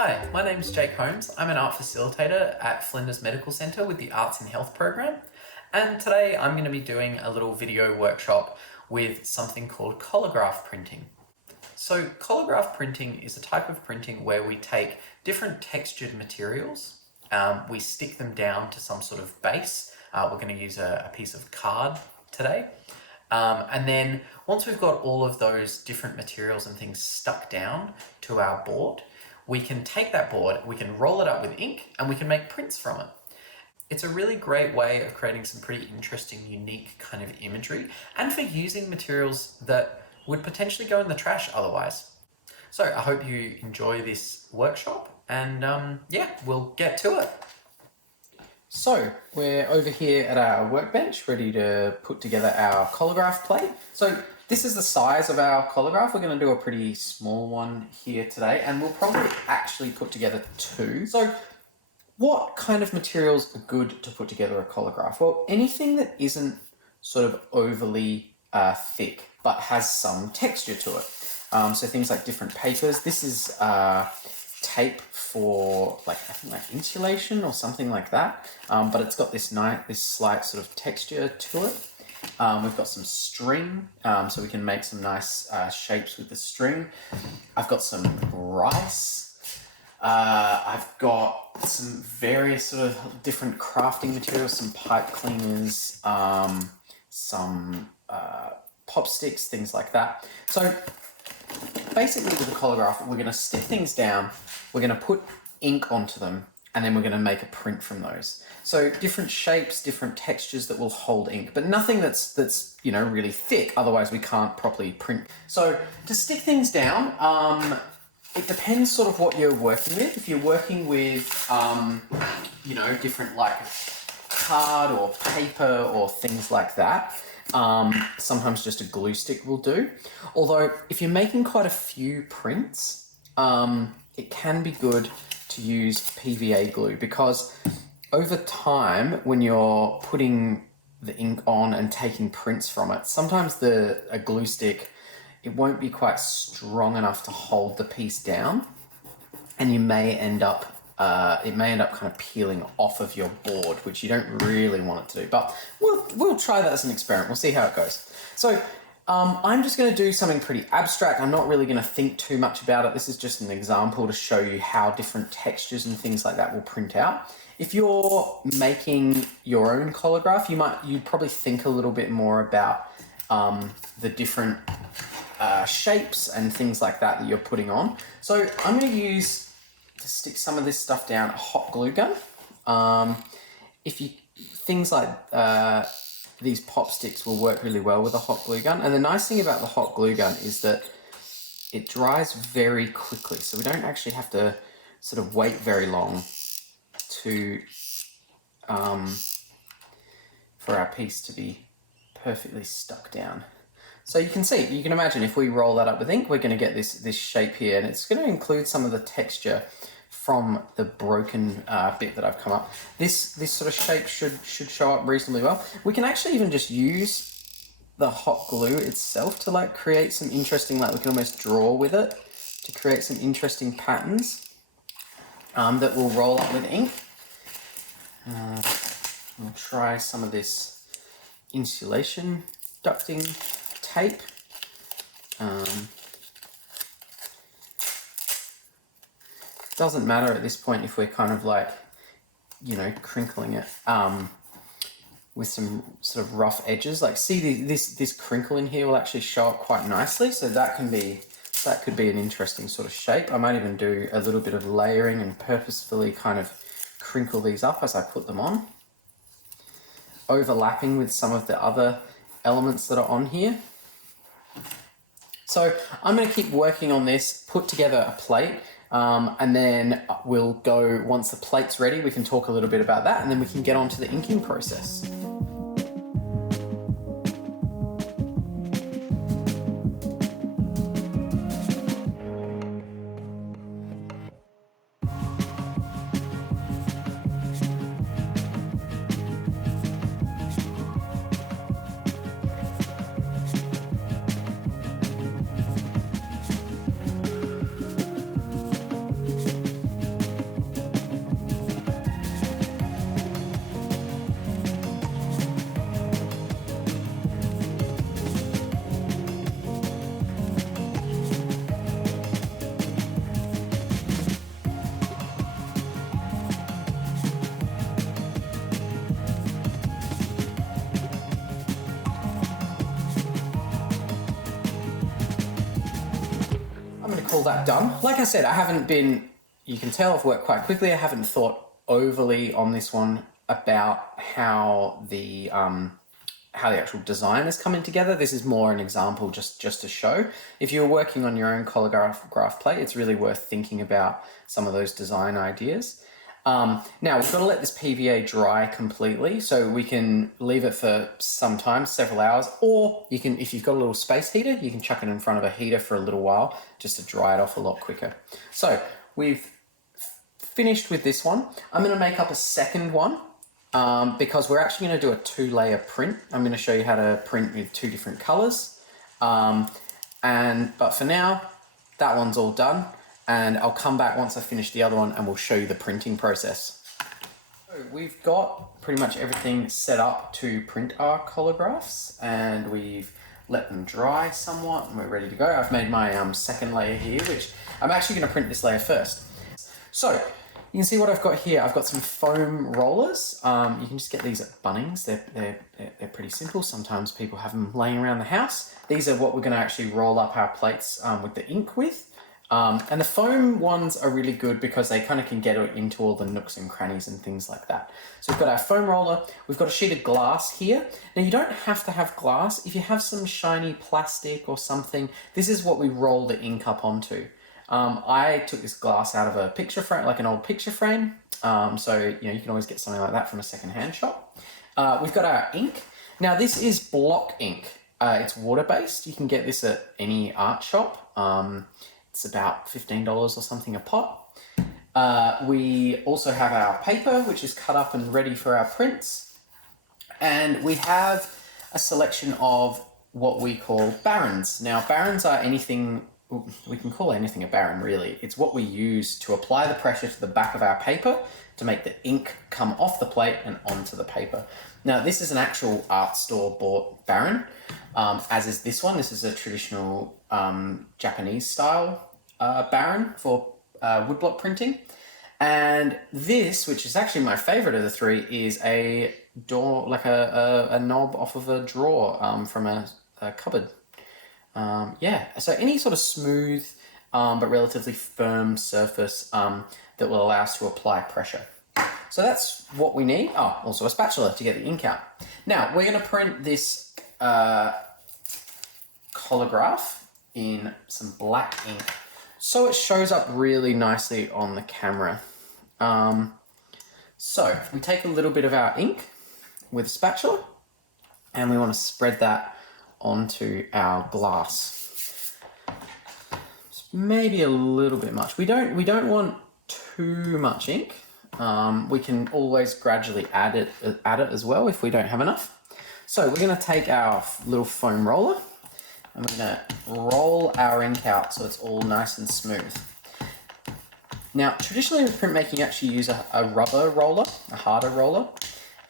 Hi, my name's Jake Holmes. I'm an art facilitator at Flinders Medical Centre with the Arts and Health program. And today I'm going to be doing a little video workshop with something called Collagraph Printing. So Collagraph Printing is a type of printing where we take different textured materials, we stick them down to some sort of base. We're going to use a piece of card today. And then once we've got all of those different materials and things stuck down to our board, we can take that board, we can roll it up with ink, and we can make prints from it. It's a really great way of creating some pretty interesting, unique kind of imagery, and for using materials that would potentially go in the trash otherwise. So I hope you enjoy this workshop, and yeah, we'll get to it. So we're over here at our workbench, ready to put together our collagraph plate. So this is the size of our collagraph. We're going to do a pretty small one here today, and we'll probably actually put together two. So what kind of materials are good to put together a collagraph? Well, anything that isn't sort of overly thick, but has some texture to it. So things like different papers. This is tape for I think insulation or something like that, but it's got this slight sort of texture to it. We've got some string, so we can make some nice shapes with the string. I've got some rice. I've got some various sort of different crafting materials, some pipe cleaners, some pop sticks, things like that. So basically with the collagraph, we're going to stick things down, we're going to put ink onto them, and then we're going to make a print from those. So different shapes, different textures that will hold ink, but nothing that's really thick, otherwise we can't properly print. So to stick things down, it depends sort of what you're working with. If you're working with, different like card or paper or things like that, sometimes just a glue stick will do. Although if you're making quite a few prints, it can be good to use PVA glue, because over time when you're putting the ink on and taking prints from it, sometimes a glue stick, it won't be quite strong enough to hold the piece down, and you may end up kind of peeling off of your board, which you don't really want it to do. But we'll try that as an experiment. We'll see how it goes. So I'm just going to do something pretty abstract. I'm not really going to think too much about it. This is just an example to show you how different textures and things like that will print out. If you're making your own collagraph, you'd probably think a little bit more about the different shapes and things like that you're putting on. So I'm going to stick some of this stuff down, a hot glue gun. Things like these pop sticks will work really well with a hot glue gun. And the nice thing about the hot glue gun is that it dries very quickly. So we don't actually have to sort of wait very long for our piece to be perfectly stuck down. So you can imagine if we roll that up with ink, we're going to get this shape here, and it's going to include some of the texture from the broken bit that I've come up. This sort of shape should show up reasonably well. We can actually even just use the hot glue itself to create some interesting, we can almost draw with it to create some interesting patterns that will roll up with ink. We'll try some of this insulation ducting tape. Doesn't matter at this point if we're kind of crinkling it with some sort of rough edges. See this crinkle in here will actually show up quite nicely, so that could be an interesting sort of shape. I might even do a little bit of layering and purposefully kind of crinkle these up as I put them on, overlapping with some of the other elements that are on here. So I'm going to keep working on this, put together a plate, and then we'll go, once the plate's ready, we can talk a little bit about that, and then we can get on to the inking process. that done. Like I said, you can tell I've worked quite quickly. I haven't thought overly on this one about how the actual design is coming together. This is more an example just to show. If you're working on your own Collagraph plate, it's really worth thinking about some of those design ideas. Now we've got to let this PVA dry completely, so we can leave it for some time, several hours, or you can, if you've got a little space heater, you can chuck it in front of a heater for a little while just to dry it off a lot quicker. So we've finished with this one. I'm going to make up a second one because we're actually going to do a 2-layer print. I'm going to show you how to print with 2 different colors. But for now, that one's all done. And I'll come back once I finish the other one and we'll show you the printing process. So we've got pretty much everything set up to print our collagraphs, and we've let them dry somewhat and we're ready to go. I've made my second layer here, which I'm actually going to print this layer first. So you can see what I've got here. I've got some foam rollers. You can just get these at Bunnings. They're pretty simple. Sometimes people have them laying around the house. These are what we're going to actually roll up our plates with the ink with. And the foam ones are really good because they kind of can get into all the nooks and crannies and things like that. So we've got our foam roller, we've got a sheet of glass here. Now you don't have to have glass. If you have some shiny plastic or something, this is what we roll the ink up onto. I took this glass out of a picture frame, like an old picture frame. So you can always get something like that from a second-hand shop. We've got our ink. Now this is block ink. It's water-based. You can get this at any art shop. It's about $15 or something a pot. We also have our paper, which is cut up and ready for our prints. And we have a selection of what we call barons. Now, barons are anything, we can call anything a baron really. It's what we use to apply the pressure to the back of our paper to make the ink come off the plate and onto the paper. Now, this is an actual art store bought baron, as is this one. This is a traditional Japanese style baron for woodblock printing. And this, which is actually my favorite of the 3, is a door, like a knob off of a drawer from a cupboard. So any sort of smooth but relatively firm surface that will allow us to apply pressure. So that's what we need. Oh, also a spatula to get the ink out. Now we're going to print this collagraph in some black ink, so it shows up really nicely on the camera. So we take a little bit of our ink with a spatula and we want to spread that onto our glass. It's maybe a little bit much. We don't want too much ink. We can always gradually add it as well if we don't have enough. So we're going to take our little foam roller and we're going to roll our ink out so it's all nice and smooth. Now, traditionally with printmaking, you actually use a rubber roller, a harder roller.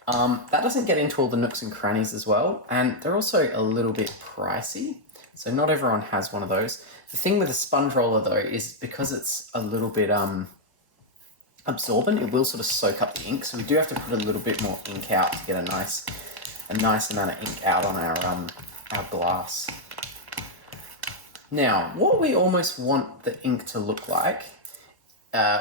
That doesn't get into all the nooks and crannies as well, and they're also a little bit pricey, so not everyone has one of those. The thing with a sponge roller though is because it's a little bit absorbent, it will sort of soak up the ink, so we do have to put a little bit more ink out to get a nice amount of ink out on our glass. Now, what we almost want the ink to look like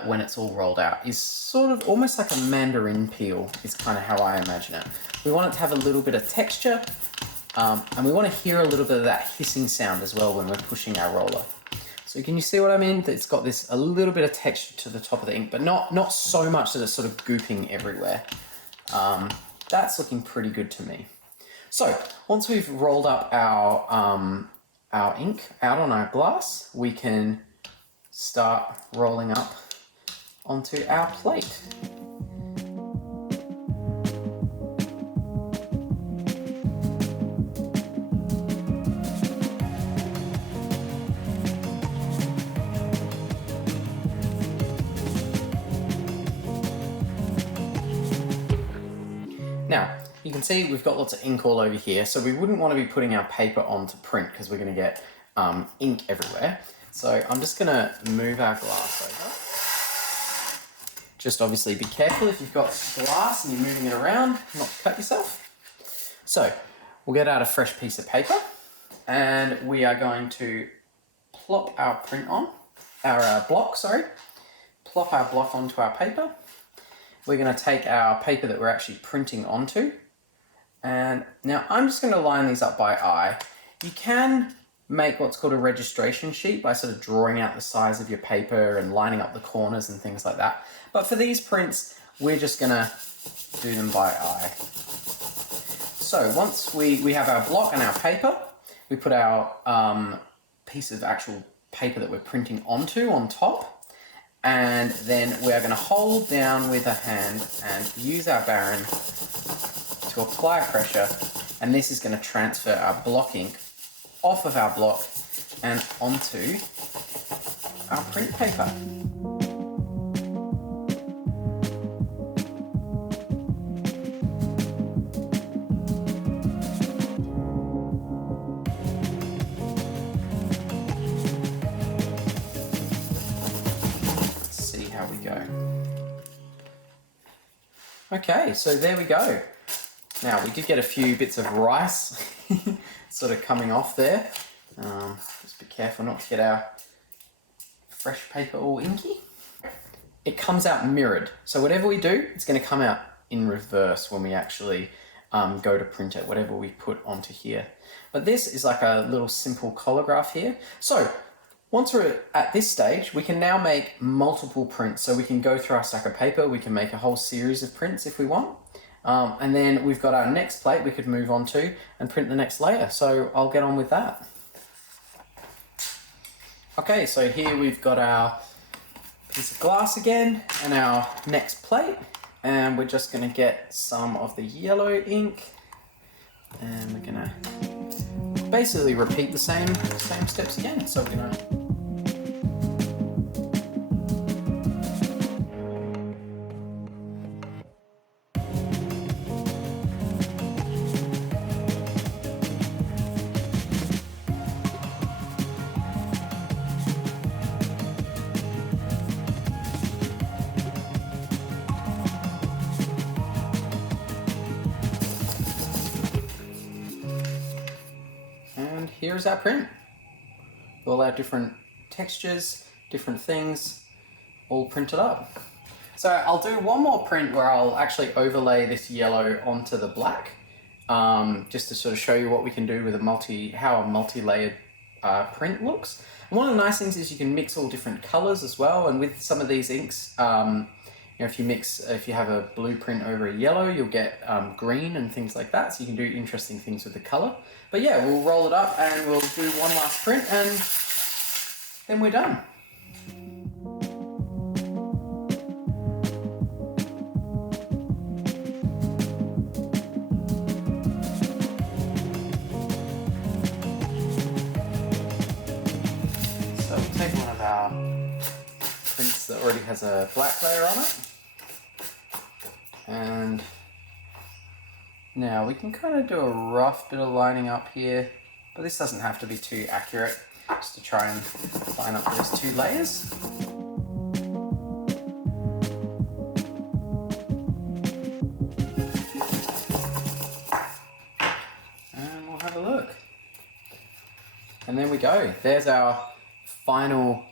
when it's all rolled out is sort of almost like a mandarin peel is kind of how I imagine it. We want it to have a little bit of texture, and we want to hear a little bit of that hissing sound as well when we're pushing our roller. So can you see what I mean? It's got this a little bit of texture to the top of the ink, but not so much that it's sort of gooping everywhere. That's looking pretty good to me. So once we've rolled up our ink out on our glass, we can start rolling up onto our plate. Now, you can see we've got lots of ink all over here, so we wouldn't want to be putting our paper on to print because we're going to get ink everywhere. So I'm just going to move our glass over. Just obviously be careful if you've got glass and you're moving it around, not to cut yourself. So we'll get out a fresh piece of paper and we are going to plop our print on. plop our block onto our paper. We're going to take our paper that we're actually printing onto, and now I'm just going to line these up by eye. You can make what's called a registration sheet by sort of drawing out the size of your paper and lining up the corners and things like that. But for these prints, we're just going to do them by eye. So once we have our block and our paper, we put our piece of actual paper that we're printing onto on top, and then we are going to hold down with a hand and use our baren to apply pressure, and this is going to transfer our block ink off of our block and onto our print paper. Okay, so there we go. Now, we did get a few bits of rice sort of coming off there. Just be careful not to get our fresh paper all inky. It comes out mirrored. So whatever we do, it's going to come out in reverse when we actually go to print it, whatever we put onto here. But this is like a little simple collagraph here. So once we're at this stage, we can now make multiple prints. So we can go through our stack of paper, we can make a whole series of prints if we want. And then we've got our next plate we could move on to and print the next layer. So I'll get on with that. Okay, so here we've got our piece of glass again and our next plate. And we're just gonna get some of the yellow ink and we're gonna basically repeat the same steps again. So we're gonna here's our print. All our different textures, different things, all printed up. So I'll do one more print where I'll actually overlay this yellow onto the black, just to sort of show you what we can do with how a multi-layered print looks. And one of the nice things is you can mix all different colors as well, and with some of these inks, if you have a blue print over a yellow, you'll get green and things like that, so you can do interesting things with the color. But yeah, we'll roll it up and we'll do one last print and then we're done. So we'll take one of our prints that already has a black layer on it, and now we can kind of do a rough bit of lining up here, but this doesn't have to be too accurate, just to try and line up those two layers. And we'll have a look. And there we go. There's our final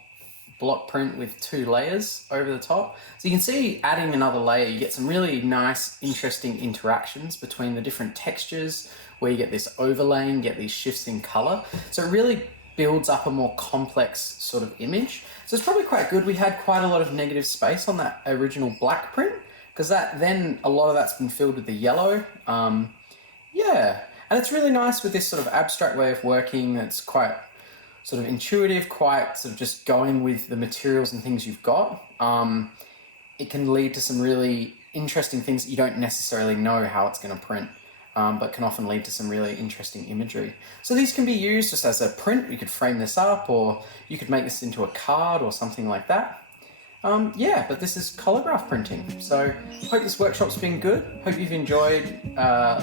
block print with 2 layers over the top. So you can see adding another layer, you get some really nice, interesting interactions between the different textures, where you get this overlaying, get these shifts in color. So it really builds up a more complex sort of image. So it's probably quite good. We had quite a lot of negative space on that original black print, because then a lot of that's been filled with the yellow. Yeah, and it's really nice with this sort of abstract way of working. It's quite sort of intuitive, quite sort of just going with the materials and things you've got. It can lead to some really interesting things that you don't necessarily know how it's going to print, but can often lead to some really interesting imagery. So these can be used just as a print. You could frame this up, or you could make this into a card or something like that. Yeah, but this is collagraph printing. So hope this workshop's been good. Hope you've enjoyed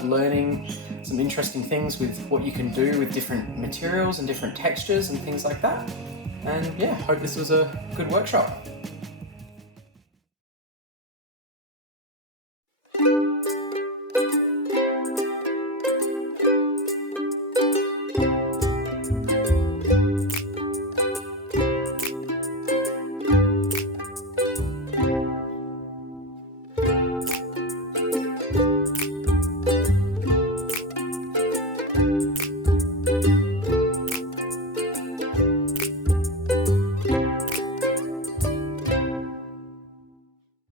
learning some interesting things with what you can do with different materials and different textures and things like that. And yeah, hope this was a good workshop.